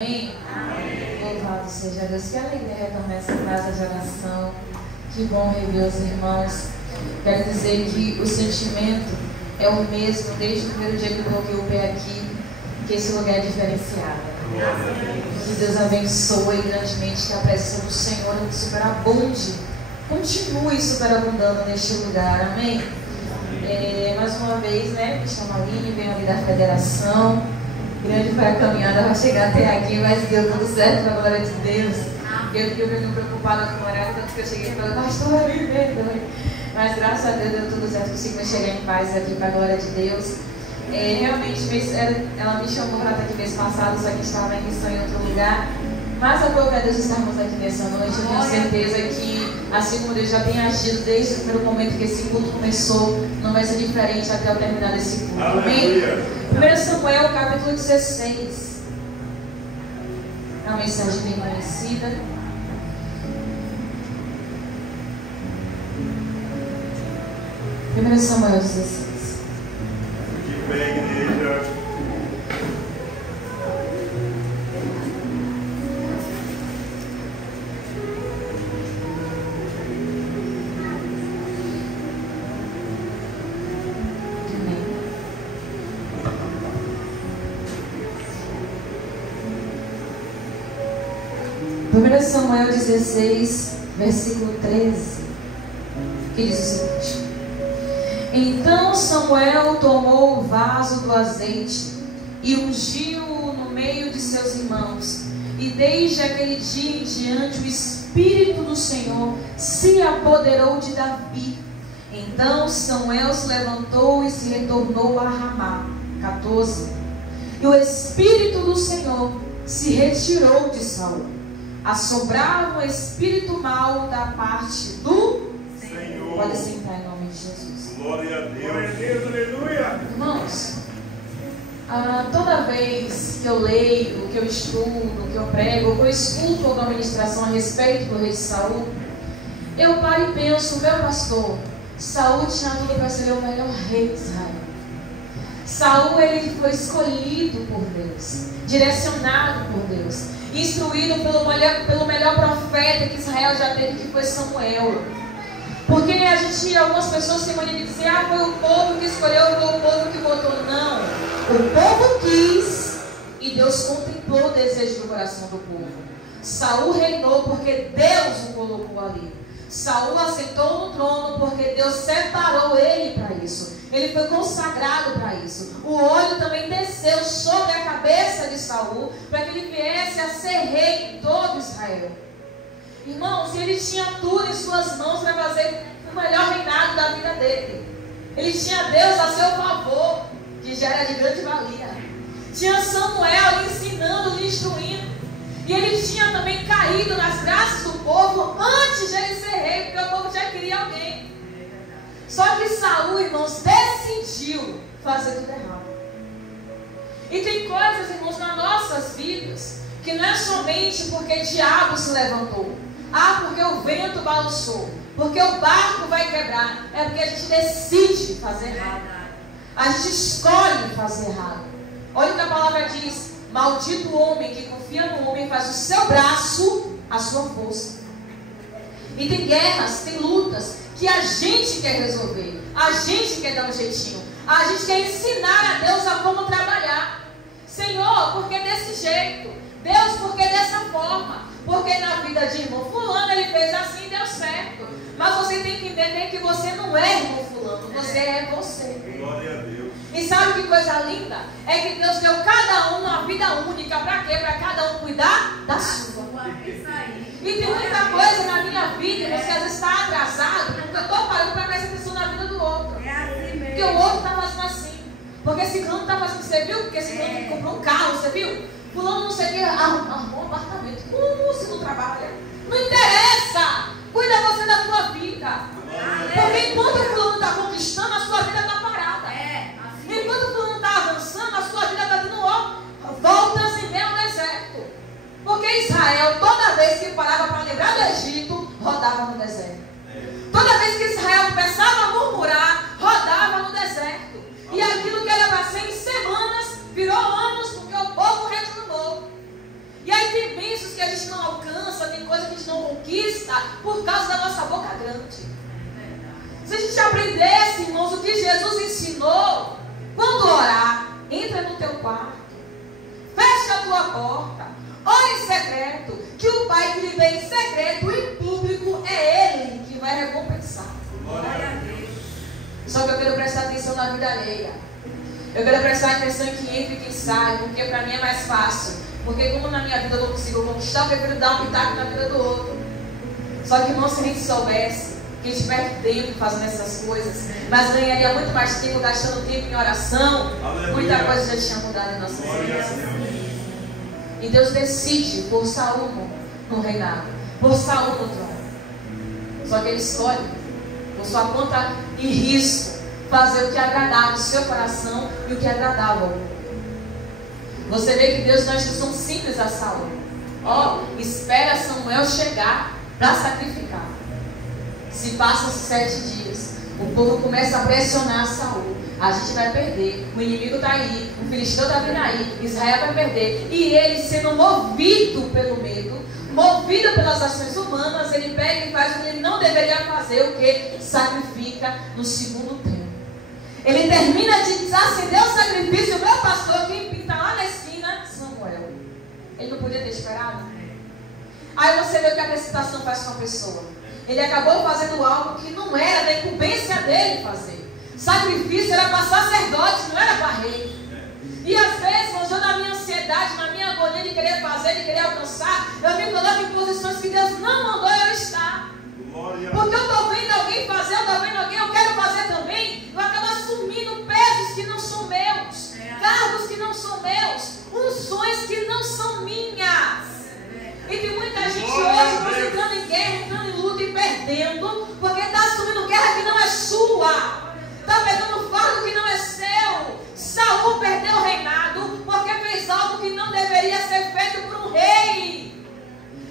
Amém? Louvado seja Deus. Que alegria retornar essa casa de oração. Que bom rever os irmãos. Quero dizer que o sentimento é o mesmo desde o primeiro dia que eu coloquei o pé aqui, que esse lugar é diferenciado. Que Deus abençoe grandemente, que a presença do Senhor superabunde, continue superabundando neste lugar. Amém? Mais uma vez, me chamo Aline, venho ali da federação. Grande foi a caminhada para chegar até aqui, mas deu tudo certo, para a glória de Deus. Eu fiquei muito preocupada com o horário, tanto que eu cheguei e falei, pastor, me perdoe. Mas graças a Deus deu tudo certo, consegui chegar em paz aqui, para a glória de Deus. Realmente, ela me chamou para estar aqui mês passado, só que estava em missão em outro lugar. Mas a glória a Deus estarmos aqui nessa noite. Eu tenho certeza que, assim como Deus já tem agido desde o primeiro momento que esse culto começou, não vai ser diferente até o terminar desse culto. Amém? 1 Samuel, capítulo 16. É uma mensagem bem conhecida. Primeiro Samuel 16. Que bem, igreja. Primeiro Samuel 16, versículo 13, que diz o seguinte: Então Samuel tomou o vaso do azeite e ungiu-o no meio de seus irmãos, e desde aquele dia em diante o Espírito do Senhor se apoderou de Davi. Então Samuel se levantou e se retornou a Ramá. 14. E o Espírito do Senhor se retirou de Saul. Assombrava um espírito mau da parte do Senhor. Pode sentar em nome de Jesus. Glória a Deus. Glória a Deus, aleluia. Irmãos, toda vez que eu leio, que eu estudo, que eu prego, que eu escuto alguma ministração a respeito do rei Saul, eu paro e penso, meu pastor, Saul tinha tudo para ser o melhor rei de Israel. Saul, ele foi escolhido por Deus, direcionado por Deus, instruído pelo melhor profeta que Israel já teve, que foi Samuel. Porque algumas pessoas têm mania de dizer, foi o povo que escolheu, foi o povo que votou. Não, o povo quis e Deus contemplou o desejo do coração do povo. Saul reinou porque Deus o colocou ali. Saul assentou no trono porque Deus separou ele para isso. Ele foi consagrado para isso. O óleo também desceu sobre a cabeça de Saul para que ele viesse a ser rei em todo Israel. Irmãos, ele tinha tudo em suas mãos para fazer o melhor reinado da vida dele. Ele tinha Deus a seu favor, que já era de grande valia. Tinha Samuel ensinando, lhe instruindo. E ele tinha também caído nas graças do povo antes de ele ser rei, porque o povo já queria alguém. Só que Saul, irmãos, decidiu fazer tudo errado. E tem coisas, irmãos, nas nossas vidas, que não é somente porque o diabo se levantou. Porque o vento balançou, porque o barco vai quebrar. É porque a gente decide fazer errado. A gente escolhe fazer errado. Olha o que a palavra diz: maldito o homem que confia no homem e faz o seu braço a sua força. E tem guerras, tem lutas que a gente quer resolver, a gente quer dar um jeitinho, a gente quer ensinar a Deus a como trabalhar. Senhor, por que desse jeito? Deus, por que dessa forma? Porque na vida de irmão fulano ele fez assim e deu certo. Mas você tem que entender que você não é irmão fulano, você é você. Glória a Deus. E sabe que coisa linda? É que Deus deu cada um uma vida única. Para quê? Para cada um cuidar da sua. E tem muita coisa na minha vida que às vezes está atrasado, porque eu estou parando para prestar atenção na vida do outro. Porque o outro está fazendo assim. Porque esse clã está fazendo, você viu? Porque esse clã comprou um carro, você viu? Fulano não sei o que, arrumou um apartamento. Se não trabalha? Não interessa! Cuida você da tua vida. Porque enquanto o fulano está conquistando, a sua vida está parada. Enquanto o fulano está avançando, a sua vida está dando voltas em meio ao deserto. Porque Israel, toda vez que parava para lembrar do Egito, rodava no deserto. Toda vez que Israel começava a murmurar, rodava no deserto. E aquilo que era para ser em semanas, virou anos, porque o povo reclamou. que a gente não alcança, tem coisa que a gente não conquista por causa da nossa boca grande. Se a gente aprendesse, irmãos, o que Jesus ensinou, quando orar, entra no teu quarto, fecha a tua porta, ora em secreto, que o Pai que lhe vê em secreto e em público é Ele que vai recompensar. Glória a Deus. Só que eu quero prestar atenção na vida alheia. Eu quero prestar atenção em quem entra e quem sai, porque para mim é mais fácil. Porque como na minha vida eu não consigo conquistar, eu prefiro dar um pitaco na vida do outro. Só que, irmão, se a gente soubesse que a gente perde tempo fazendo essas coisas, mas ganharia muito mais tempo gastando tempo em oração, Aleluia. muita coisa já tinha mudado em nossas vidas. E Deus decide por Saul no reinado, por Saul no trono. Só que Ele escolhe, por sua conta e risco, fazer o que agradava o seu coração e o que agradava ao outro. Você vê que Deus dá uma instrução simples a Saul. Ó, espera Samuel chegar para sacrificar. Se passam 7 dias, o povo começa a pressionar Saul. A gente vai perder, o inimigo está aí, o filisteu está vindo aí, Israel vai perder. E ele, sendo movido pelo medo, movido pelas ações humanas, ele pega e faz o que ele não deveria fazer, o que? Sacrifica no segundo tempo. Ele termina de acender o sacrifício, o meu pastor, quem pinta lá na esquina, Samuel. Ele não podia ter esperado? Aí você vê o que a precipitação faz com a pessoa. Ele acabou fazendo algo que não era da incumbência dele fazer. Sacrifício era para sacerdote, não era para rei. E às vezes, eu na minha ansiedade, na minha agonia de querer fazer, de querer alcançar, eu me coloco em posições que Deus não mandou eu estar. Porque eu estou vendo alguém fazer, eu estou vendo alguém, eu quero fazer também. Eu acabo assumindo pesos que não são meus, cargos que não são meus, unções que não são minhas. E tem muita gente hoje entrando em guerra, entrando em luta e perdendo, porque está assumindo guerra que não é sua. Está pegando fardo que não é seu. Saul perdeu o reinado porque fez algo que não deveria ser feito por um rei.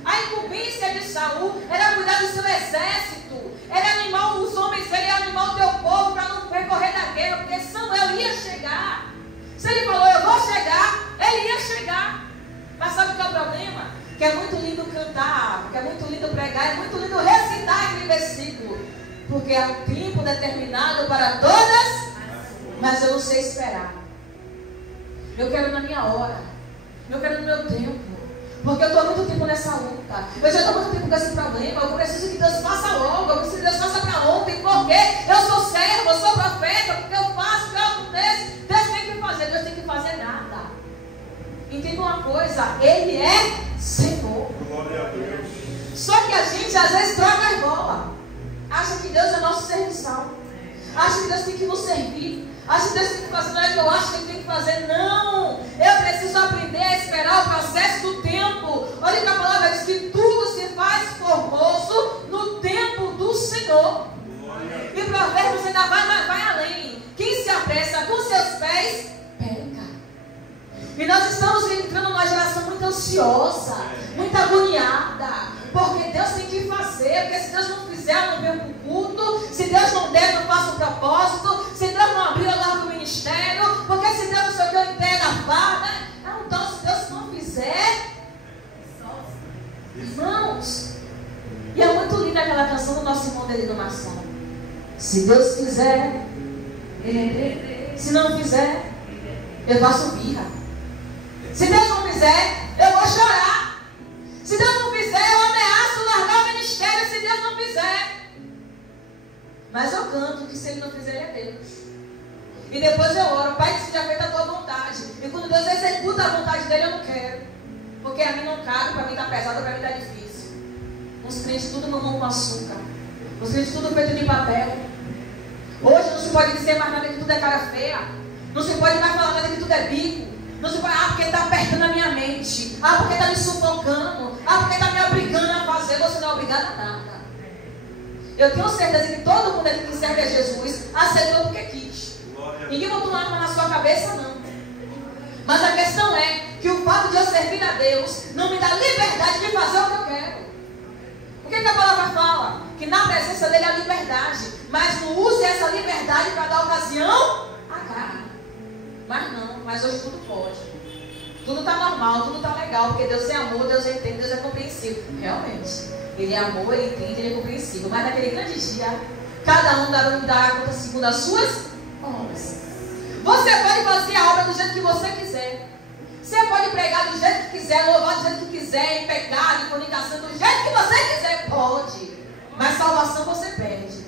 A incumbência de Saul era cuidar do seu exército, era animar os homens, ele ia animar o teu povo para não percorrer da guerra, porque Samuel ia chegar. Se ele falou, eu vou chegar, ele ia chegar. Mas sabe qual é o problema? Que é muito lindo cantar, que é muito lindo pregar, é muito lindo recitar aquele versículo, porque é um tempo determinado para todas, mas eu não sei esperar. Eu quero na minha hora, eu quero no meu tempo, porque eu estou há muito tempo nessa luta, eu já estou há muito tempo com esse problema, eu preciso que Deus faça logo, eu preciso que Deus faça para ontem, porque eu sou servo, eu sou profeta, porque eu faço o que acontece. Deus tem que fazer, Deus tem que fazer nada. Entenda uma coisa, Ele é Senhor. Glória a Deus. Só que a gente às vezes troca as bolas. Acha que Deus é nosso serviçal. Acha que Deus tem que nos servir. Acha que Deus tem que fazer, não é que eu acho que Ele tem que fazer. Não! Eu preciso aprender a esperar o processo do tempo. Olha que a palavra diz que tudo se faz formoso no tempo do Senhor. E Provérbios ainda vai além. Quem se apressa com seus pés, peca. E nós estamos entrando numa geração muito ansiosa, muito agoniada. Porque Deus tem que fazer. Porque se Deus não fizer, eu não venho para o culto. Se Deus não der, eu faço o propósito. Se Deus não abrir, eu largo o ministério. Porque se Deus não sei o que, eu entrego a farda. Então, se Deus não fizer, irmãos. E é muito linda aquela canção do nosso irmão Delino Marçal. Se Deus quiser, se não fizer, eu faço birra. Se Deus não fizer, eu vou chorar. Se Deus não fizer, eu ameaço largar o ministério. Se Deus não fizer. Mas eu canto que se Ele não fizer, Ele é Deus. E depois eu oro, Pai, que seja feita a tua vontade. E quando Deus executa a vontade dele, eu não quero. Porque a mim não cabe, para mim está pesado, para mim está difícil. Os crentes tudo mamão com açúcar. Os crentes tudo feito de papel. Hoje não se pode dizer mais nada que tudo é cara feia. Não se pode mais falar nada que tudo é bico. Não se pode, porque está apertando a minha mente. Porque está me sufocando. Porque está me obrigando a fazer. Você não é obrigado a nada. Eu tenho certeza que todo mundo aqui que serve a Jesus aceitou porque quis. Ninguém botou uma arma na sua cabeça, não. Mas a questão é que o fato de eu servir a Deus não me dá liberdade de fazer o que eu quero. O que a palavra fala? Que na presença dele há liberdade. Mas não use essa liberdade para dar ocasião à carne. Mas não, mas hoje tudo pode. tudo está normal, tudo está legal, porque Deus é amor, Deus entende, Deus é compreensível. Realmente, Ele é amor, Ele entende, Ele é compreensível. Mas naquele grande dia, cada um dará conta segundo as suas obras. Você pode fazer a obra do jeito que você quiser. Você pode pregar do jeito que quiser, louvar do jeito que quiser, em pecado, em fornicação, do jeito que você quiser, pode. Mas salvação você perde.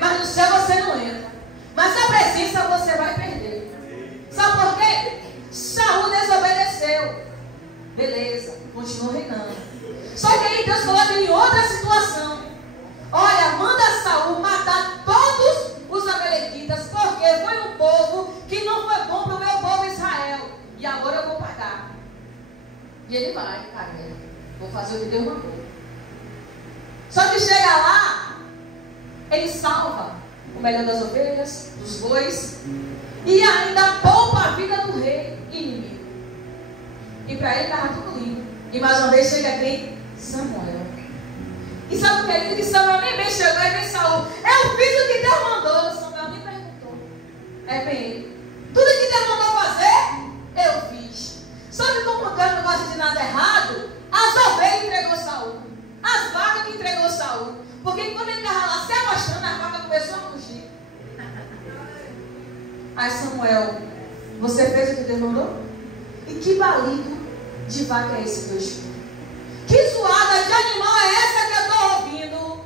Mas no céu você não entra. Mas a presença você vai perder. Sabe por quê? Saul desobedeceu. Beleza, continua reinando. Só que aí Deus coloca ele em outra situação. Olha, manda Saul matar todos os amalequitas, porque foi um povo que não foi bom para o meu povo Israel. E agora eu vou pagar. E ele vai, cara. Vou fazer o que Deus mandou. Só que chega lá, ele salva o melhor das ovelhas, dos bois, e ainda poupa a vida do rei inimigo. E para ele estava tudo lindo. E mais uma vez chega quem? Samuel. E sabe o que ele disse? Samuel nem bem chegou e vem Saul. Eu fiz o que Deus mandou. Samuel nem perguntou. É bem ele. Tudo que Deus mandou fazer, eu fiz. Só que como Deus não gosta de nada errado, as ovelhas entregou Saul. As vacas que entregou Saul. Porque quando ele estava lá se amostrando, a vaca começou a fugir. Aí Samuel, você fez o que Deus mandou? E que balido de vaca é esse que eu escuto? Que zoada de animal é essa que eu estou ouvindo?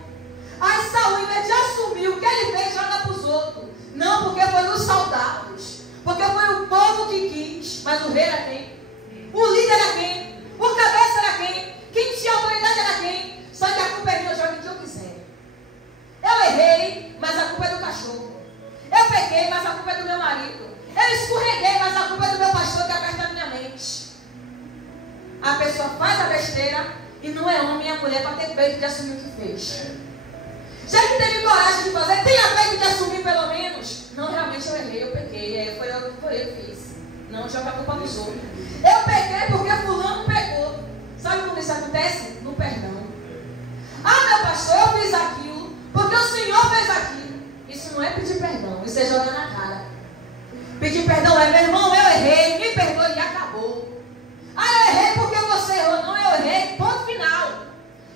Aí Saul, em vez de assumir o que ele fez, joga para os outros. Não, porque foi os soldados. Porque foi o povo que quis. Mas o rei era quem? O líder era quem? O cabeça era quem? Quem tinha autoridade era quem? Só que a culpa é minha, eu jogo em que eu quiser. Eu errei, mas a culpa é do cachorro. Eu peguei, mas a culpa é do meu marido. Eu escorreguei, mas a culpa é do meu pastor que aperta a minha mente. A pessoa faz a besteira e não é homem e a mulher para ter peito de assumir o que fez. Já que teve coragem de fazer, tenha peito de assumir pelo menos. Não, realmente eu errei, eu pequei, foi eu que fiz. Não joga a culpa nos outros. Eu peguei porque fulano pegou. Sabe como isso acontece? No perdão. Ah, meu pastor, eu fiz aquilo porque o Senhor fez aquilo. Isso não é pedir perdão, isso é jogar na cara. Pedir perdão é, meu irmão, eu errei, me perdoe e acabou. Ah, eu errei porque você errou. Não, eu errei, ponto final.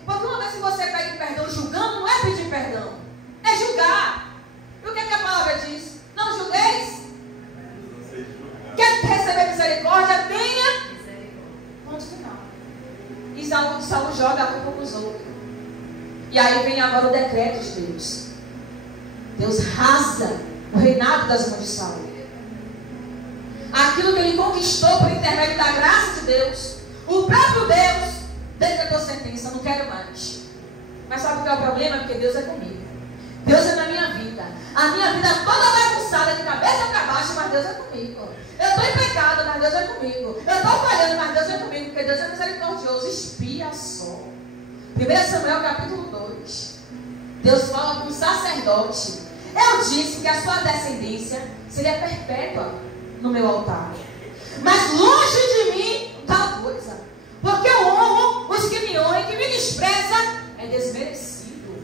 Porque uma vez que você pede perdão julgando, não é pedir perdão, é julgar. E o que, é que a palavra diz? Não julgueis. Quer receber misericórdia? Tenha. Ponto final. E Saul joga a culpa nos outros. E aí vem agora o decreto de Deus. Deus rasga o reinado das mãos de Saul. Aquilo que ele conquistou por intermédio da graça de Deus, o próprio Deus decretou sentença, não quero mais. Mas sabe o que é o problema? Porque Deus é comigo. Deus é na minha vida. A minha vida toda bagunçada, de cabeça para baixo, mas Deus é comigo. Eu estou em pecado, mas Deus é comigo. Eu estou falhando, mas Deus é comigo, porque Deus é misericordioso. Espia só. 1 Samuel capítulo 2. Deus fala com um sacerdote. Eu disse que a sua descendência seria perpétua no meu altar. Mas longe de mim tal coisa. Porque eu honro os que me honram e que me despreza é desmerecido.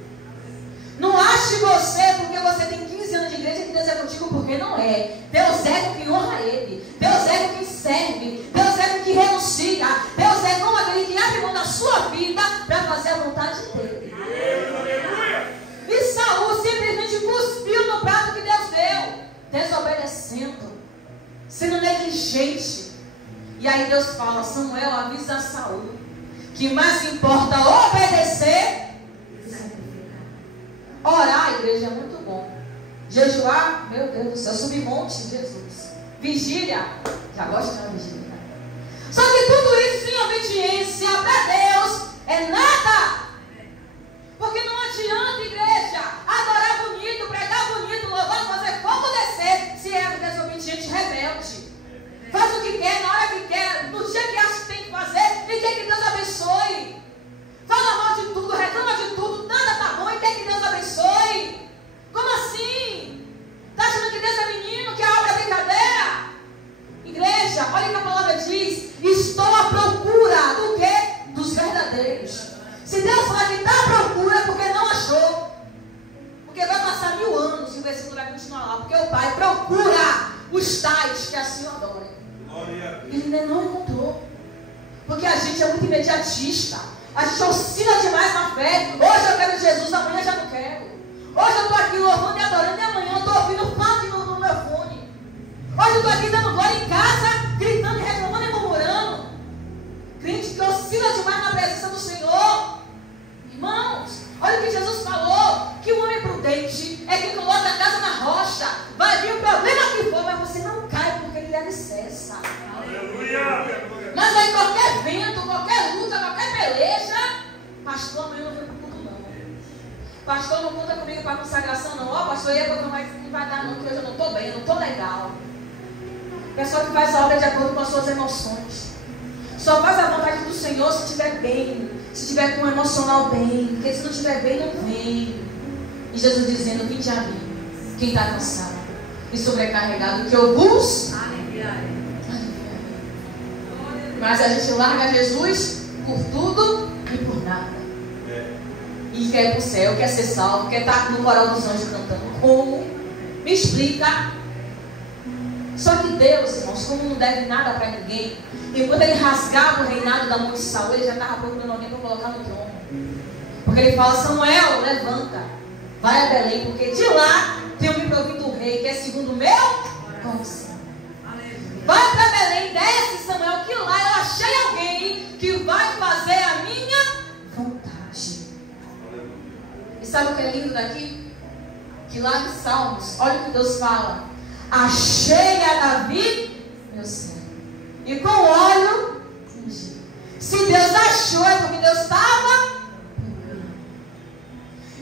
Não ache você, porque você tem 15 anos de igreja, que Deus é contigo, porque não é. Deus é com quem honra Ele. Deus é com quem serve. Deus é com quem renuncia. Deus é com aquele que abre mão da sua vida para fazer a vontade dEle. E Saul simplesmente cuspiu no prato que Deus deu, desobedecendo, sendo negligente. E aí Deus fala: Samuel, avisa a Saul que mais importa obedecer. Orar, igreja, é muito bom. Jejuar, meu Deus do céu, subir monte, Jesus. Vigília, já gosto de vigília. Só que tudo isso sem obediência para Deus é nada. Porque não adianta, igreja, adorar bonito, pregar bonito, louvar, fazer fogo descer, se é desobediente, rebelde. Faz o que quer, na hora que quer, no dia que acha que tem que fazer, e quer que Deus abençoe. Fala mal de tudo, reclama de tudo, nada tá bom e quer que Deus abençoe. Como assim? Tá achando que Deus é menino, que a obra é brincadeira? Igreja, olha o que a palavra diz: estou à procura muito imediatista. A gente oscila demais na fé. Hoje eu quero Jesus, amanhã já não quero. Hoje eu estou aqui louvando e adorando e amanhã eu estou ouvindo funk no meu fone. Hoje eu estou aqui dando glória em casa, gritando e reclamando e murmurando. Crente que oscila demais na presença do Senhor. Irmãos, olha o que Jesus falou, que o homem prudente é quem coloca a casa na rocha. Vai vir o problema que for, mas você não cai porque ele é alicerça. Aleluia. Mas aí qualquer vento, qualquer luta, qualquer peleja, pastor, amanhã não vem pro culto não. Pastor, não conta comigo para consagração não. Ó, pastor, não vai dar não, porque hoje eu não estou bem, eu não estou legal. Pessoa que faz a obra de acordo com as suas emoções. Só faz a vontade do Senhor se estiver bem, se estiver com o emocional bem, porque se não estiver bem, não vem. E Jesus dizendo, vinde a mim, quem está cansado e sobrecarregado, que eu vos aliviarei. Mas a gente larga Jesus por tudo e por nada. E quer ir para o céu, quer ser salvo, quer estar no coral dos anjos cantando. Como? Me explica. Só que Deus, irmãos, como não deve nada para ninguém, enquanto ele rasgava o reinado da mão de Saul, ele já estava procurando alguém para colocar no trono. Porque ele fala, Samuel, levanta, vai a Belém, porque de lá tenho me provido o rei, que é segundo o meu coração. Vai para Belém, desce, Samuel, que lá eu achei alguém que vai fazer a minha vontade. E sabe o que é lindo daqui? Que lá em Salmos, olha o que Deus fala. Achei a Davi, meu servo, e com óleo ungi. Se Deus achou, é porque Deus estava procurando.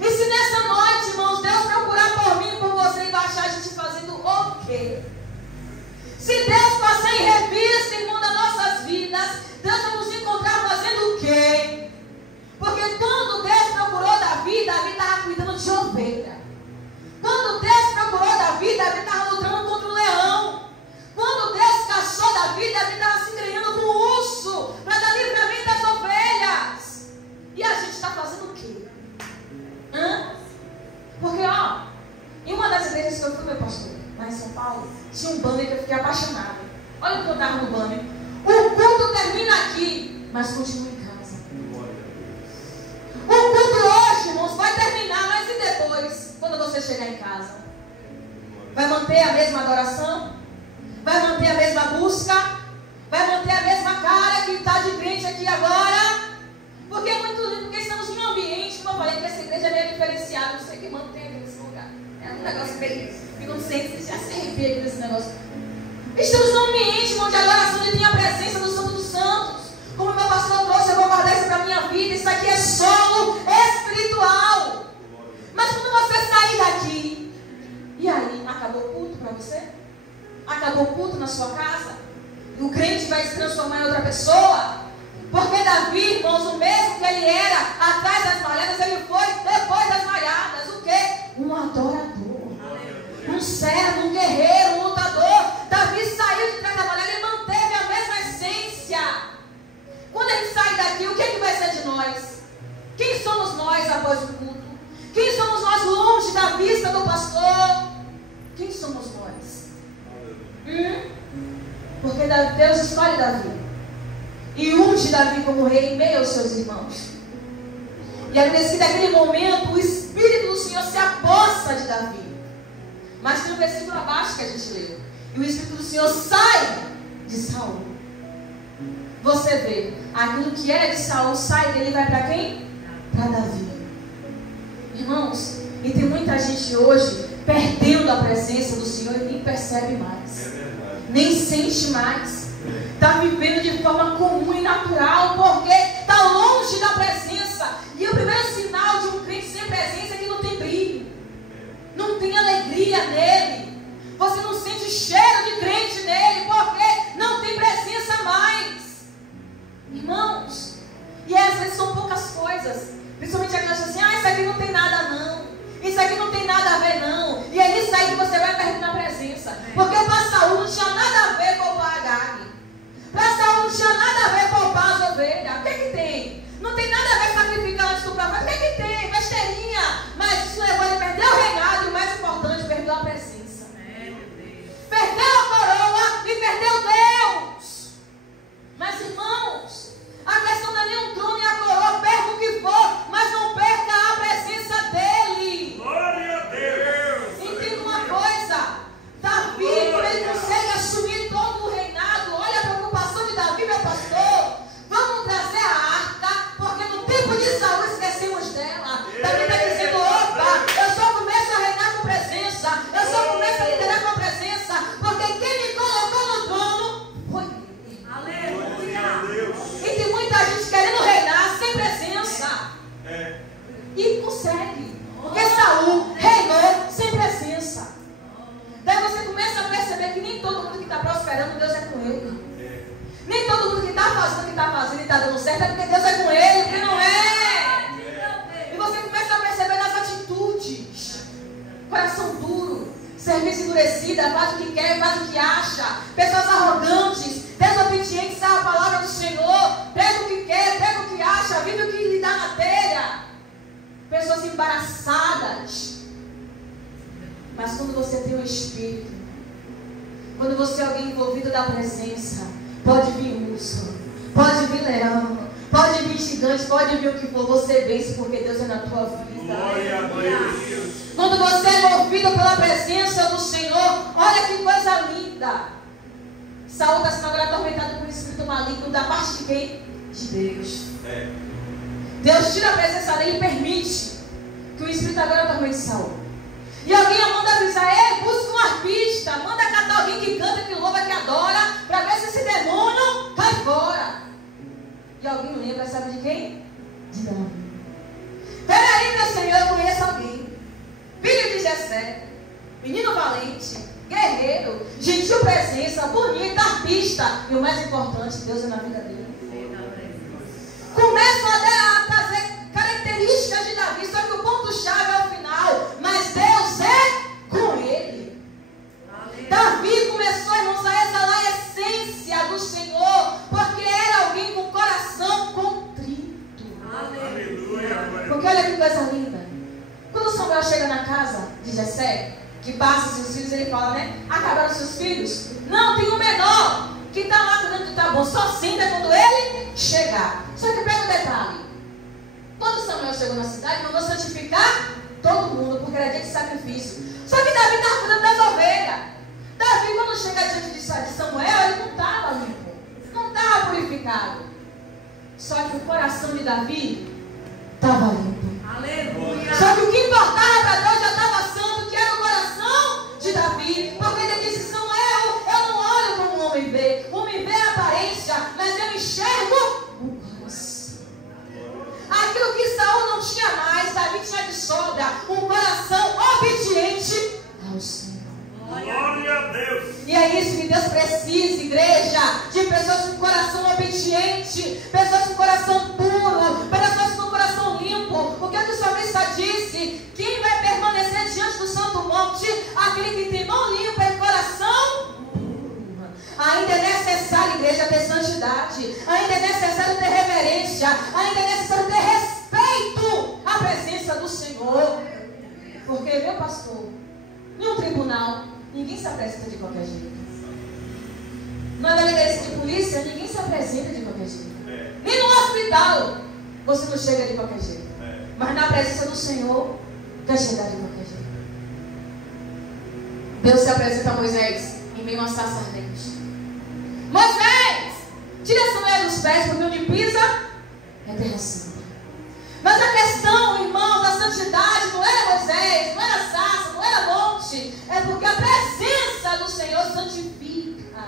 E se nessa noite, irmãos, Deus procurar por mim e por você, Ele vai achar a gente fazendo o quê? Se Deus passar em revista, irmão, das nossas vidas, Deus vai nos encontrar fazendo o quê? Porque quando Deus procurou Davi estava cuidando de ovelha. Quando Deus procurou Davi estava lutando contra o leão. Quando Deus caçou Davi estava se ganhando com o urso para dar livramento das ovelhas. E a gente está fazendo o quê? Porque, ó, em uma das igrejas que eu fui, meu pastor, lá em São Paulo, tinha um banner que eu fiquei apaixonada. Olha o que eu estava no banner. O culto termina aqui, mas continua em casa. O culto hoje, irmãos, vai terminar, mas e depois? Quando você chegar em casa? Vai manter a mesma adoração? Vai manter a mesma busca? Vai manter a mesma cara que está de crente aqui agora? Porque é muito lindo, porque estamos em um ambiente, como eu falei, que essa igreja é meio diferenciada, não sei o que mantém aqui nesse lugar. É um negócio meio, eu não sei se já se arrepia aqui nesse negócio. Estamos num ambiente onde a adoração tem a presença do Santo dos Santos. Como meu pastor trouxe, eu vou guardar isso para a minha vida. Isso aqui é solo espiritual. Mas quando você sair daqui, e aí, acabou o culto para você? Acabou o culto na sua casa? E o crente vai se transformar em outra pessoa? Porque Davi, irmãos, o mesmo que ele era atrás das malhadas, ele foi depois das malhadas. O quê? Um adorador. Um servo, um guerreiro, um lutador. Davi saiu de trás da malhada e manteve a mesma essência. Quando ele sai daqui, o que, é que vai ser de nós? Quem somos nós após o culto? Quem somos nós longe da vista do pastor? Quem somos nós? Porque Deus escolhe Davi e unge Davi como rei em meio aos seus irmãos. E aí, naquele momento, o Espírito do Senhor se apossa de Davi. Mas tem um versículo abaixo que a gente leu. E o Espírito do Senhor sai de Saul. Você vê, aquilo que era de Saul sai dele e vai para quem? Para Davi. Irmãos, e tem muita gente hoje perdendo a presença do Senhor e nem percebe mais. Nem sente mais. Está vivendo de forma comum e natural, porque está longe da presença. E o primeiro sinal de um crente sem presença é que não tem brilho. Não tem alegria nele. Você não sente cheiro de crente nele, porque não tem presença mais. Irmãos, e às vezes são poucas coisas. Principalmente aquelas assim, isso aqui não tem nada não. Isso aqui não tem nada a ver não. E é nisso aí que você vai perdendo a presença. Porque para Saul não tinha nada a ver com o Agag. Para Saul não tinha nada a ver com as ovelhas. O que é que tem? Não tem nada a ver sacrificar antes do próprio. O que é que tem? Besteirinha. Mas isso levou ele a perder o reinado e o mais importante, perdeu a presença. Perdeu a coroa e perdeu Deus. Mas irmãos, a questão consegue. Porque Saul reinou sem presença. Daí você começa a perceber que nem todo mundo que está prosperando, Deus é com ele. Nem todo mundo que está fazendo o que está fazendo e está dando certo é porque Deus é com ele, porque não é. E você começa a perceber nas atitudes. Coração duro, serviço endurecida, faz o que quer, faz o que acha. Pessoas arrogantes, desobedientes à palavra do Senhor. Prega o que quer, prega o que acha, vive o que lhe dá na telha. Pessoas embaraçadas. Mas quando você tem o Espírito, quando você é alguém envolvido da presença, pode vir urso, pode vir leão, pode vir gigante, pode vir o que for, você vence porque Deus é na tua vida. Glória a Deus. Quando você é movido pela presença do Senhor, olha que coisa linda. Saul está sendo agora atormentado por um espírito maligno da parte de quem? De Deus. Deus tira a presença dele e permite que o espírito agora atormente Saul. E alguém manda avisar, ei, busca um arpista, manda catar alguém que canta, que louva, que adora, para ver se esse demônio cai fora. E alguém lembra, sabe de quem? De Davi. Peraí, meu Senhor, eu conheço alguém. Filho de Jessé, menino valente, guerreiro, gentil presença, bonito, arpista. E o mais importante, Deus é na vida dele. Começam a trazer características de Davi, só que o ponto-chave é o final. Mas Deus é com ele. Davi começou, irmãos, a exalar a essência do Senhor, porque era alguém com coração contrito. Aleluia. Porque olha que coisa linda. Quando Samuel chega na casa de Jessé, que passa seus filhos, ele fala, né? Acabaram seus filhos? Não, tem um menor que está lá cuidando do tá bom. Só senta quando ele chegar. Só que pega o detalhe. Quando Samuel chegou na cidade, mandou santificar todo mundo, porque era dia de sacrifício. Só que Davi estava cuidando das ovelhas. Davi, quando chega diante de Samuel, ele não estava limpo, não estava purificado. Só que o coração de Davi estava limpo. Aleluia. Só que o que importava para Deus já estava santo, que era o coração de Davi. Porque ele disse, Samuel, eu não olho como o homem vê. O homem vê a aparência, mas eu enxergo o coração. Aquilo que Saul não tinha mais, Davi tinha de sobra. Um coração obediente ao Senhor. Glória a Deus. E é isso que Deus precisa, igreja, de pessoas com coração obediente, pessoas com coração puro, pessoas com coração limpo. O que o salmista disse? Quem vai permanecer diante do santo monte? Aquele que tem mão limpa e coração puro. Ainda é necessário, igreja, ter santidade. Ainda é necessário ter reverência. Ainda é necessário ter respeito à presença do Senhor. Porque, meu pastor, em um tribunal, ninguém se apresenta de qualquer jeito. Na delegacia de polícia, ninguém se apresenta de qualquer jeito. Nem no hospital, você não chega de qualquer jeito. Mas na presença do Senhor, quer chegar de qualquer jeito. Deus se apresenta a Moisés em meio a uma sarça ardente. Moisés, tira Samuel dos pés, porque onde pisa é terra santa. Mas a questão, irmão, da santidade não era Moisés, não era sarça, não era monte. É porque a presença do Senhor santifica.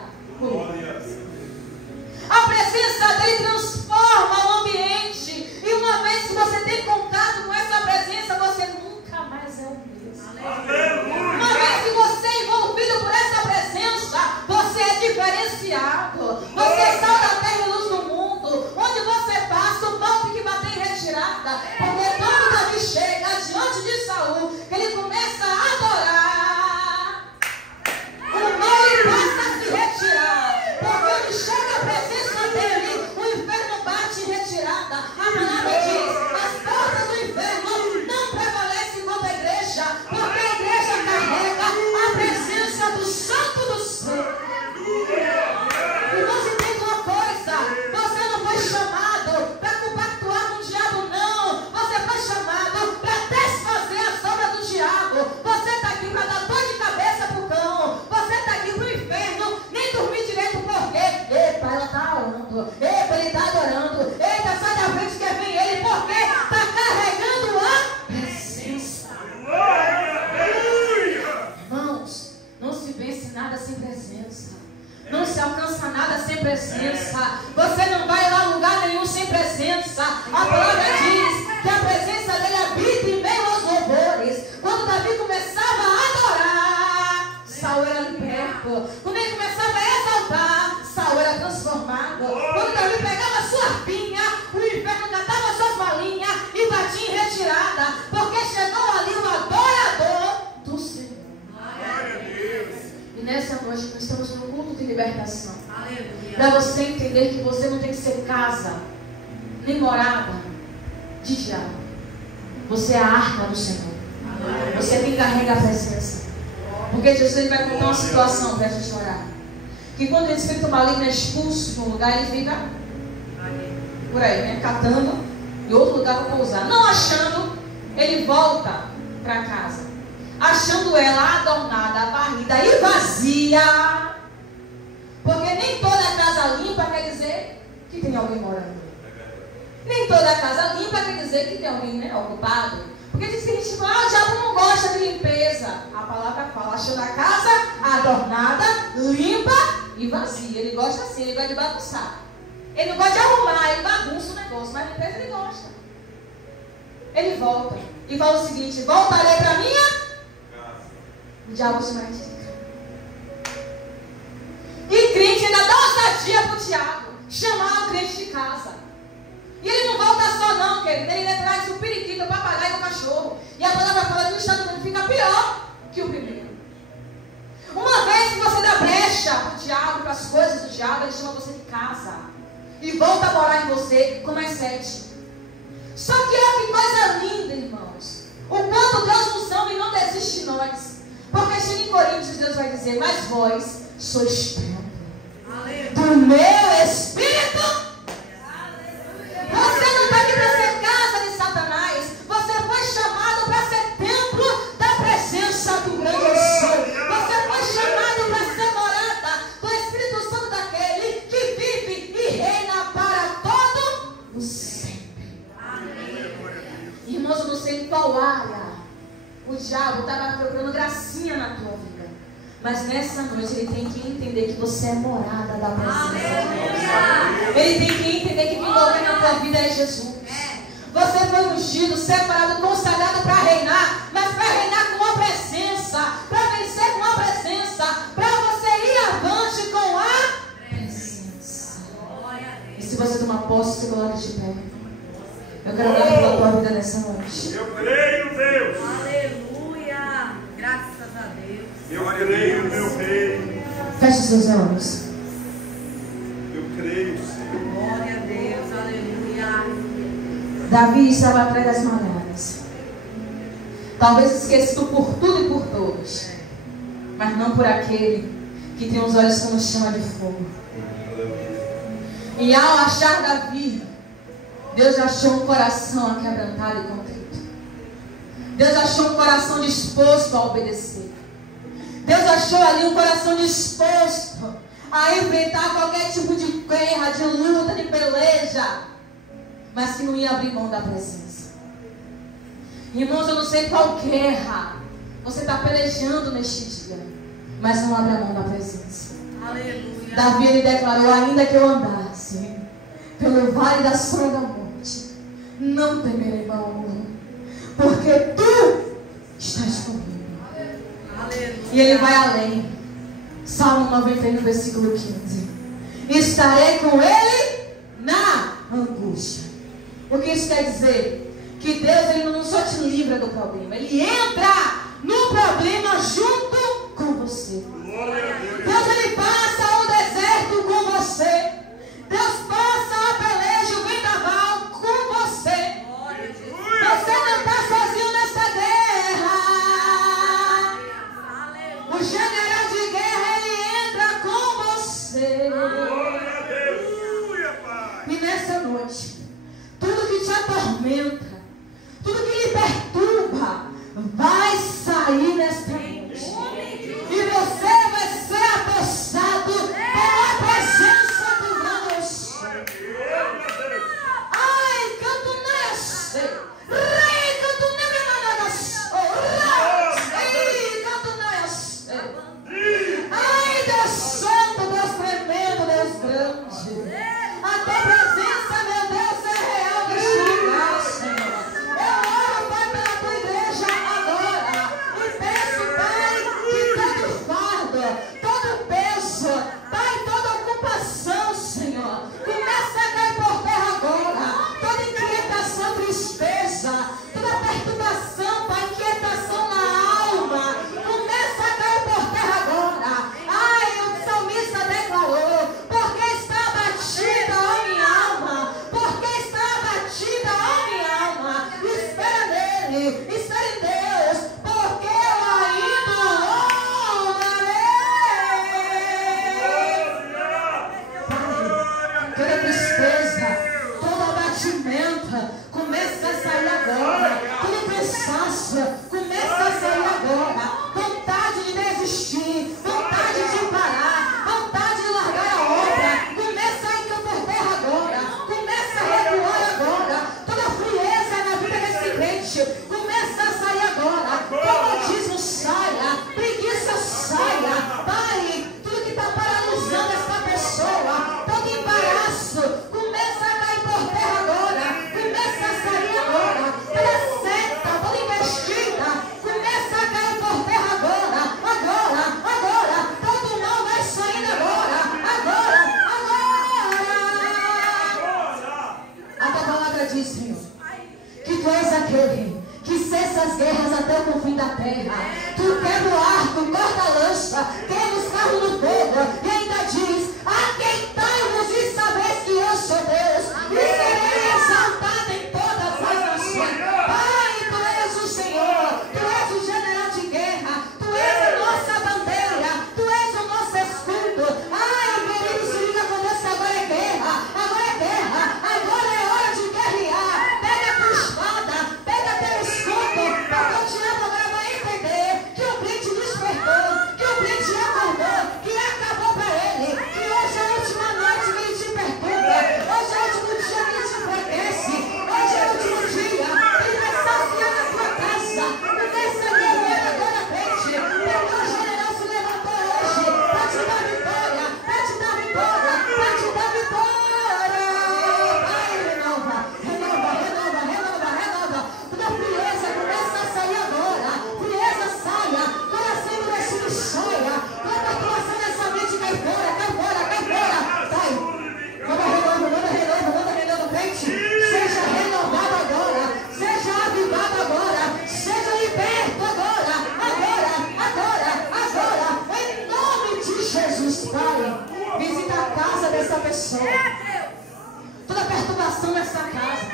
A presença dele transforma o ambiente. E uma vez que você tem contato com essa presença, você nunca mais é o mesmo. Aleluia. Uma vez que você é envolvido por essa presença, você é diferenciado. Você é sal da terra e luz do mundo. Onde você passa, o mal tem que bater em retirada. Porque quando Davi chega diante de Saul, ele começa a adorar, o mal ele passa a se retirar. Porque onde chega a presença dele, o inferno bate em retirada. A palavra diz, as portas do inferno não prevalecem contra a igreja, porque a igreja carrega a presença do Santo dos Santos. E você tem uma coisa, você não foi chamado para compactuar com o diabo, não. Você foi chamado para desfazer as obras do diabo. Você está aqui para dar dor de cabeça para o cão. Você está aqui para o inferno, nem dormir direito por quê? Epa, ela está orando. Epa, ele está adorando. Eita, sai da frente que vem ele, porque está carregando a presença. Irmãos, não se vence nada sem presença. Não se alcança nada sem presença. Você não vai lá a lugar nenhum sem presença. A palavra diz que a presença dele habita em libertação. Para você entender que você não tem que ser casa, nem morada de diabo. Você é a arca do Senhor. Você é quem carrega a presença. Porque Jesus ele vai contar uma situação para a gente orar. Que quando o espírito maligno é expulso de um lugar, ele fica por aí, né? Catando em outro lugar para pousar. Não achando, ele volta para casa. Achando ela adornada, varrida e vazia. Porque nem toda casa limpa quer dizer que tem alguém morando. Nem toda casa limpa quer dizer que tem alguém, né, ocupado. Porque diz que a gente fala, o diabo não gosta de limpeza. A palavra fala, achando a casa adornada, limpa e vazia. Ele gosta assim, ele gosta de bagunçar. Ele não gosta de arrumar, ele bagunça o negócio, mas limpeza ele gosta. Ele volta e fala o seguinte: voltarei para minha casa. O diabo se mete. E crente ainda dá ousadia para o Tiago chamar o crente de casa. E ele não volta só não, querido. Ele traz o periquito, o papagaio e o cachorro. E a palavra fala que o estado do mundo fica pior que o primeiro. Uma vez que você dá brecha para o diabo, para as coisas do diabo, ele chama você de casa. E volta a morar em você com mais 7. Só que olha que coisa linda, irmãos. O quanto Deus nos ama e não desiste de nós. Porque chega em Coríntios, Deus vai dizer: mas vós sois templo do meu Espírito. Você não está aqui para ser casa de Satanás. Você foi chamado para ser templo da presença do grande eu sou. Você foi chamado para ser morada do Espírito Santo daquele que vive e reina para todo o sempre. Irmãos, eu não sei em qual área o diabo estava procurando gracinha na tua vida. Mas nessa noite ele tem que entender que você é morada da presença de Deus. Ele tem que entender que quem governa a tua vida é Jesus. Você foi ungido, separado, consagrado para reinar, mas para reinar com a presença, para vencer com a presença, para você ir avante com a presença. E se você tomar posse, se coloque de pé. Eu quero orar pela tua vida nessa noite. Eu creio, Deus. Aleluia. Graças a Deus. Eu creio, meu rei. Feche seus olhos. Eu creio, Senhor. Glória a Deus. Aleluia. Davi estava atrás das malhadas. Talvez esquecido por tudo e por todos. Mas não por aquele que tem os olhos como chama de fogo. E ao achar Davi, Deus achou um coração aquebrantado e contrito. Deus achou um coração disposto a obedecer. Deus achou ali um coração disposto a enfrentar qualquer tipo de guerra, de luta, de peleja, mas que não ia abrir mão da presença. Irmãos, eu não sei qual guerra você está pelejando neste dia, mas não abre a mão da presença. Aleluia. Davi, ele declarou: ainda que eu andasse pelo vale da sombra da morte, não temerei mal algum, porque tu estás comigo. Aleluia. E ele vai além. Salmo 91, versículo 15. Estarei com ele na angústia. O que isso quer dizer? Que Deus, ele não só te livra do problema, ele entra no problema junto com você. Glória a Deus. Deus, ele passa o deserto com você. Deus passa a peleja, o vendaval com você. Você não está sozinho nessa guerra. O general de guerra, ele entra com você. Glória a Deus. Pai. E nessa noite, tudo que te atormenta, tudo que lhe perturba, vai sair nesta noite. E você vai ser apossado pela presença do grande eu sou. Ai, canto nesse. Rei, canto nesse. Ai, canto nesse. Ai, Deus santo, Deus tremendo, Deus grande. A tua presença, meu Deus, é real neste lugar, Senhor. raiva começa a sair agora. Todo cansaço começa a sair agora. Vontade de desistir, vontade de parar, vontade de largar a obra, começa a ir por terra agora. Começa a recuar agora. Toda frieza na vida desse crente começa a sair agora. Comodismo saia, preguiça saia. Pai, tudo que está paralisando essa pessoa, todo embaraço, começa a cair por terra agora. Começa a sair agora. Toda seta, toda investida, começa a cair por terra agora. Agora, agora. Todo mal vai saindo agora. Agora, agora. A tua palavra diz, Senhor, que tu és aquele que cessa as guerras até o confim da terra. Tu quebra o arco, corta a lança, queima os carros no fogo, e ainda diz: aqueitai-vos e sabeis que eu sou Deus, e serei exaltado em todas as nações. Pai, tu és o Senhor, tu és o general de guerra, tu és a nossa bandeira, tu és o nosso escudo. Ai, querido, se liga com Deus, agora é guerra, agora é guerra, agora é hora de guerrear. Pega a tua espada, pega teu escudo, porque o diabo agora vai entender que o crente despertou, que o crente acordou, que acabou para ele, que hoje é a última noite que ele te perturba, hoje é o último dia que ele te enfraquece, hoje é o último dia que ele vai saciar na tua casa. Começa a guerrear agora, crente, porque o general se levantou hoje para te dar vitória, para te dar vitória, para te dar vitória. Pai, renova, renova, renova, renova, renova. Toda frieza começa a sair agora. Frieza saia, coração endurecido saia, toda atuação dessa mente cai fora, cai fora, cai fora. Pai, manda renovo, crente. Seja renovado agora, seja avivado agora, seja liberto agora, agora, agora, agora, em nome de Jesus, Pai. Visita a casa dessa pessoa. Toda perturbação nessa casa,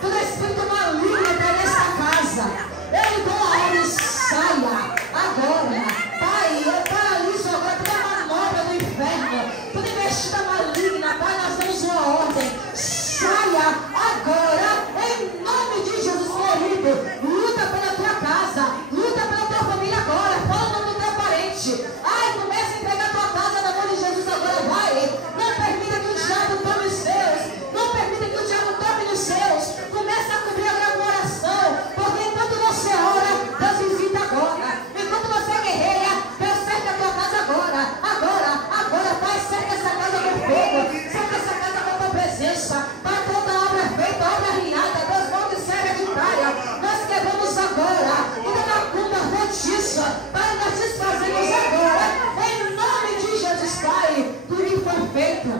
todo espírito maligno está nessa casa, eu dou a ordem, saia agora. Pai, eu paraliso agora toda manobra do inferno, toda investida maligna. Pai, nós damos uma ordem, saia agora, em nome de Jesus, querido. Luta pela tua casa, luta pela tua família agora, fala o nome do teu parente. Ai, começa a entregar a tua casa na mão de Jesus agora, vai. Não permita que o diabo tome os seus, não permita que o diabo toque nos seus. Começa a cobrir agora com oração, porque enquanto você ora, Deus visita agora. Enquanto você guerreia, Deus cerca a tua casa agora, agora, agora. Pai, cerca essa casa com fogo, cerca essa casa com a tua presença. Pai, toda obra feita, obra arruinada, Deus volta e serve de praia. Nós quebramos agora toda macumba, feitiço. Pai, nós desfazemos agora, em nome de Jesus, Pai. Tudo que foi feito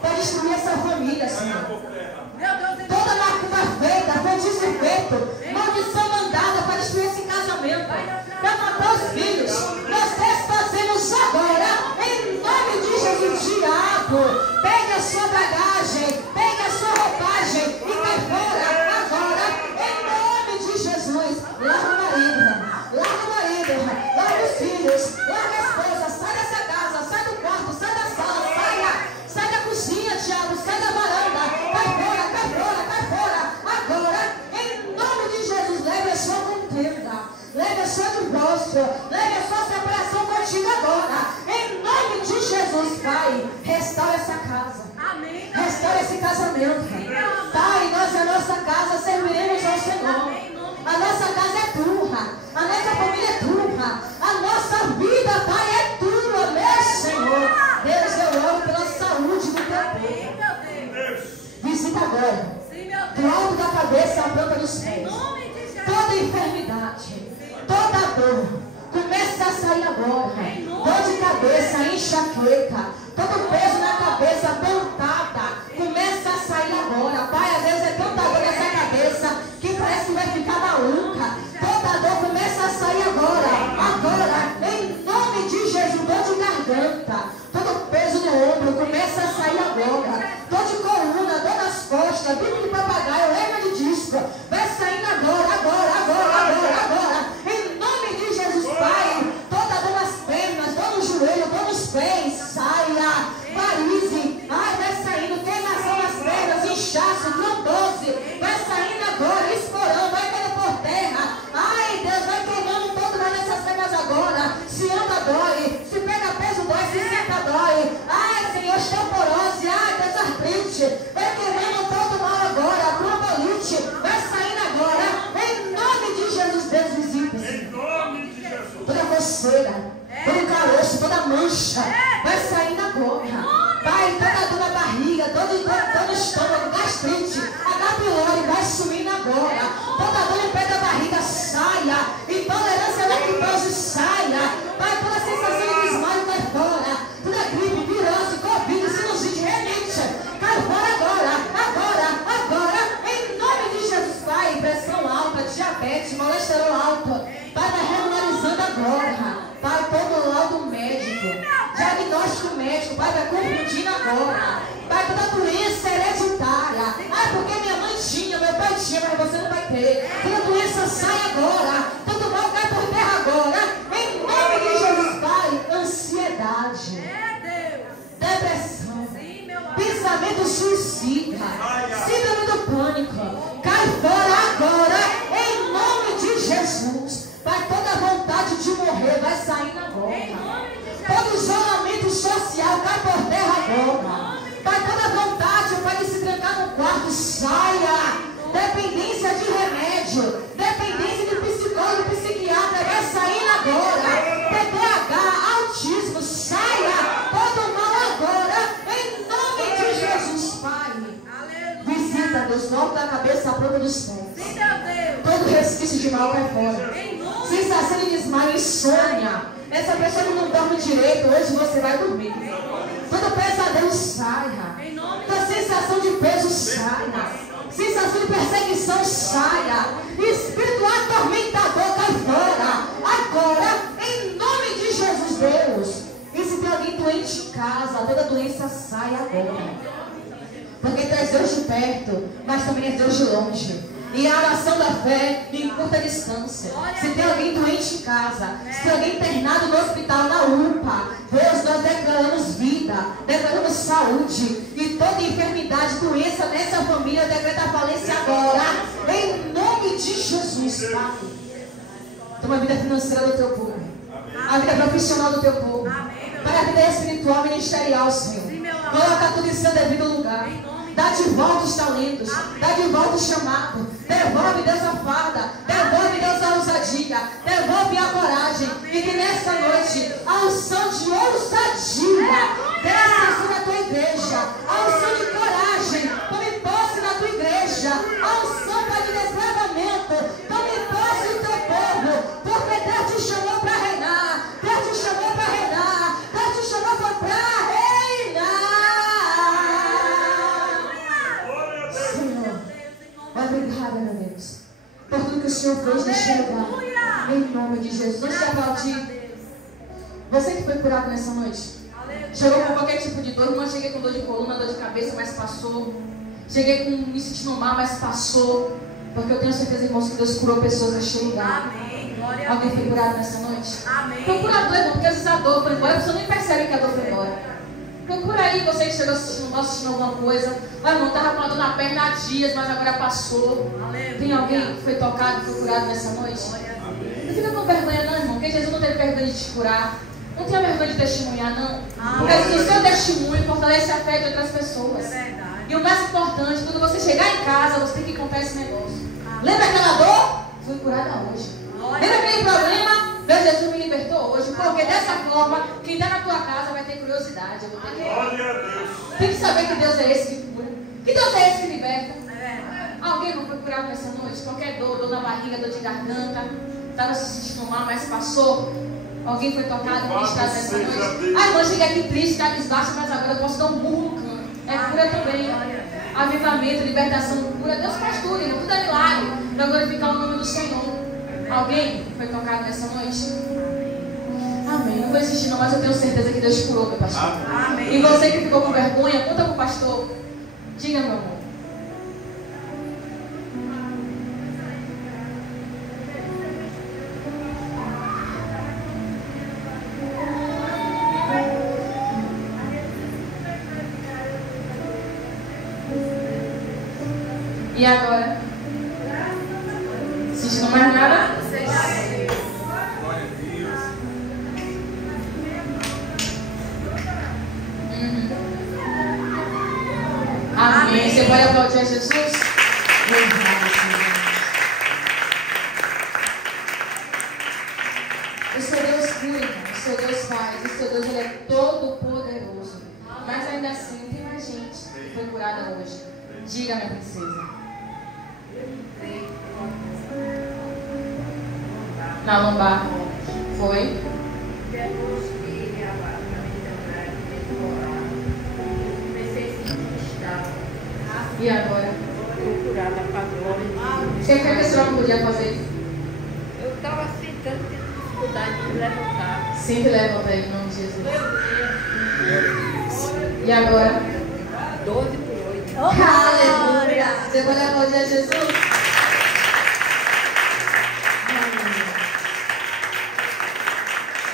para destruir essa família, Senhor. Toda macumba feita, feitiço feito, maldição mandada para destruir esse casamento, para matar os filhos, nós desfazemos agora, em nome de Jesus. Diabo, pegue a sua bagagem, pegue a sua roupagem e cai fora agora, em nome de Jesus. Larga o marido, larga os filhos, larga a esposa, sai dessa casa, sai do quarto, sai da sala, sai da cozinha, diabo, sai da varanda, cai fora, agora, em nome de Jesus. Leve a sua contenda, leve a sua divórcio, leve a sua separação contigo agora, em nome de Jesus. Pai, restaura essa casa, restaura esse casamento, Pai. Nós, a nossa casa, serviremos ao Senhor. A nossa casa é tua, a nossa família é tua, a nossa vida, Pai, é tua, meu Senhor. Deus, eu oro pela saúde do teu povo. Visita agora, do alto da cabeça à planta dos pés, toda enfermidade, toda dor, começa a sair agora. Dor de cabeça, enxaqueca, todo peso na cabeça, pontada, começa a sair agora. Pai, às vezes é tanta dor nessa cabeça que parece que vai ficar maluca. Toda dor começa a sair agora, agora, em nome de Jesus. Dor de garganta, todo peso no ombro, começa a sair agora. Dor de coluna, dor nas costas, bico de papagaio, lema de disco, vai saindo agora, agora, agora, agora, agora, em nome de Jesus. Pai, toda dor nas pernas, dor no joelho, dor nos pés, saia, varize, ai, vai saindo, osteoporose vai saindo agora, esporão, vai caindo por terra. Ai, Deus, vai queimando todo mundo nessas pernas agora. Se anda, dói. Se pega peso, dói. Se senta, dói. Ai, Senhor, osteoporose. Ai, Deus, artrite. Vai queimando todo mal agora. Trombolite, vai saindo agora. Em nome de Jesus, Deus, visita. Em nome de Jesus. Toda coceira, todo caroço, toda mancha, vai saindo agora. Pai, toda dor na barriga, todo estômago, gastrite, H. pylori, vai sumindo agora. Toda dor no pé da barriga, saia. Intolerância à lactose, saia. Pai, toda sensação de desmaio, vai fora. Toda gripe, virose, covid, sinusite, renite, cai fora agora, agora. Em nome de Jesus, Pai, pressão alta, diabetes, colesterol alto. Pai, vai regularizando agora. Pai, todo laudo médico, diagnóstico médico, Pai, vai confundindo agora. Pai, toda doença hereditária. Ah, porque minha mãe tinha, meu pai tinha, mas você não vai ter. Toda doença sai agora. Todo mal cai por terra agora. Em nome de Jesus, Pai, ansiedade, depressão, pensamento suicida, síndrome do pânico, cai fora agora. Em nome de Jesus. Pai, toda vontade de morrer vai saindo agora. Todo isolamento social cai por terra agora. Pai, toda vontade, Pai, de se trancar no quarto, saia. Dependência de remédio, dependência de psicólogo, psiquiatra, vai saindo agora. TDAH, autismo, saia. Todo mal agora. Em nome de Jesus, Pai. Visita, Deus, volta a cabeça à planta dos pés. Todo resquício de mal cai fora. Sensação de desmaio, insônia. Essa pessoa que não dorme direito, hoje você vai dormir. Todo pesadelo saia. Toda sensação de peso saia. Sensação de perseguição saia. Espírito atormentador cai fora. Agora, em nome de Jesus, Deus. E se tem alguém doente em casa, toda doença sai agora. Porque tu és Deus de perto, mas também és Deus de longe. E a oração da fé em curta distância. Se tem alguém doente em casa, se tem alguém internado no hospital, na UPA, Deus, nós declaramos vida, declaramos saúde. E toda enfermidade, doença nessa família, decreta falência agora. Em nome de Jesus, Pai. Toma a vida financeira do teu povo, a vida profissional do teu povo, para a vida espiritual, ministerial, Senhor. Coloca tudo em seu devido lugar. Dá de volta os talentos, dá de volta o chamado. Devolve, Deus, a farda, devolve, Deus, a ousadia, devolve a coragem. E que nessa noite a unção de ousadia desça sobre a tua igreja, a unção de coragem, tome posse na tua igreja, a unção para de desbravamento, tome posse do teu povo, porque Deus te chamou para reinar, Deus te chamou para reinar, Deus te chamou para reinar. Obrigada, meu Deus, por tudo que o Senhor fez neste lugar. Em nome de Jesus. Vamos te aplaudir. Você que foi curado nessa noite, chegou com qualquer tipo de dor. Não cheguei com dor de coluna, dor de cabeça, mas passou. Cheguei com me sentindo mal, mas passou. Porque eu tenho certeza, irmãos, que Deus curou pessoas neste lugar. Alguém foi curado nessa noite? Foi curado, irmão, porque às vezes a dor foi embora, a pessoa nem percebe que a dor foi embora. Procura aí, você que chegou assistindo alguma coisa. Vai, irmão, estava com a dor na perna há dias, mas agora passou. Tem alguém que foi tocado, foi curado nessa noite? Não fica com vergonha não, irmão, porque Jesus não teve vergonha de te curar. Não tenha vergonha de testemunhar, não. Porque o seu testemunho fortalece a fé de outras pessoas. E o mais importante, quando você chegar em casa, você tem que contar esse negócio. Lembra aquela dor? Fui curada hoje. Lembra aquele problema? Meu Jesus me libertou hoje. Porque dessa forma, quem está na tua casa vai ter curiosidade. Eu vou ter que... Tem que saber que Deus é esse que cura. Que Deus é esse que liberta. Alguém não foi curado nessa noite? Qualquer dor na barriga, dor de garganta, estava se sentindo mal, mas passou. Alguém foi tocado, ministrado nessa noite? Ah, irmão, cheguei aqui triste, cabisbaixo, mas agora eu posso dar um burro no canto. É cura também. Avivamento, libertação, cura. Deus faz tudo, irmão. Tudo é milagre. Para glorificar o nome do Senhor. Alguém foi tocado nessa noite? Amém. Não vou insistir não, mas eu tenho certeza que Deus curou, meu pastor. Amém. E você que ficou com vergonha, conta com o pastor. Diga, meu amor. E agora? Sentindo mais nada? Glória a Deus. Amém. Você pode aplaudir a Jesus? O seu Deus cuida, o seu Deus faz, o seu Deus ele é todo poderoso. Mas ainda assim tem mais gente que foi curada hoje. Diga, minha princesa. Na lombar. Foi? E agora? Procurada para agora. O que a senhora não podia fazer? Eu estava sentando, tendo dificuldade de levantar. Sempre levanta aí, em nome de Jesus. E agora? 12/8. Aleluia! Você pode aplaudir a Jesus?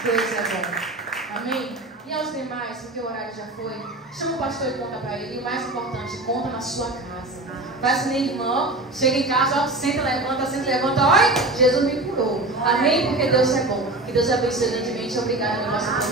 Deus é bom. Amém? E aos demais, porque o horário já foi, chama o pastor e conta para ele. E o mais importante, conta na sua casa. Vai assim, irmão, chega em casa, ó, senta, levanta. Olha, Jesus me curou. Amém? Porque Deus é bom. Que Deus abençoe grandemente. Obrigada, meu pastor.